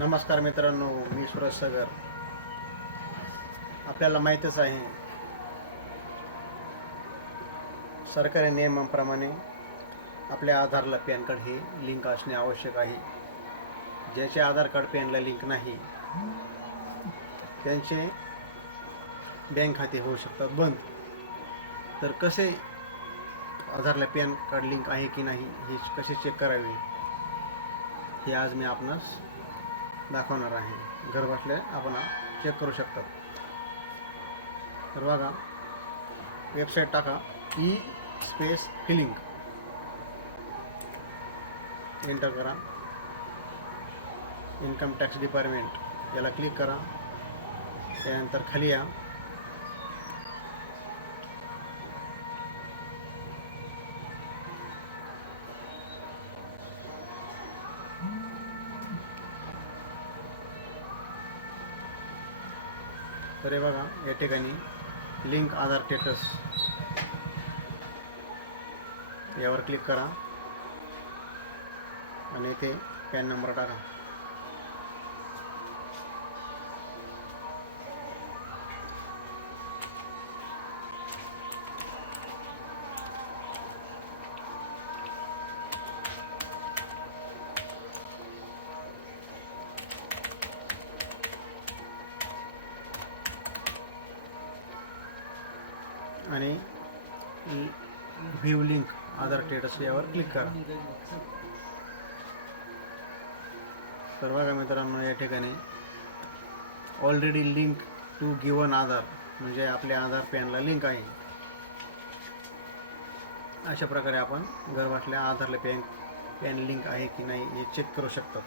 नमस्कार मित्रांनो, मी सुरज सगर. आपल्याला माहीतच आहे, सरकारी नियमाप्रमाणे आपल्या आधारला पॅन कार्ड हे लिंक असणे आवश्यक आहे. ज्याचे आधार कार्ड पॅनला लिंक नाही त्यांचे बँक खाते होऊ शकतात बंद. तर कसे आधारला पॅन कार्ड लिंक आहे की नाही हे कसे चेक करावे हे आज मी आपणास दाखवणार आहे. घर बसल्या आपण चेक करू शकतात. तर बघा, वेबसाईट टाका e-फिलिंग, एंटर करा. इन्कम टॅक्स डिपार्टमेंट याला क्लिक करा. त्यानंतर खाली या. तर हे बघा, या ठिकाणी लिंक आधार स्टेटस यावर क्लिक करा आणि इथे पॅन नंबर टाका. आणि व्ह्यू लिंक आधार स्टेटस यावर क्लिक करा. तर बघा मित्रांनो, या ठिकाणी ऑलरेडी लिंक टू गिवन आधार म्हणजे आपल्या आधार पॅनला लिंक आहे. अशा प्रकारे आपण घर बसल्या आधारला पॅन लिंक आहे की नाही हे चेक करू शकतो.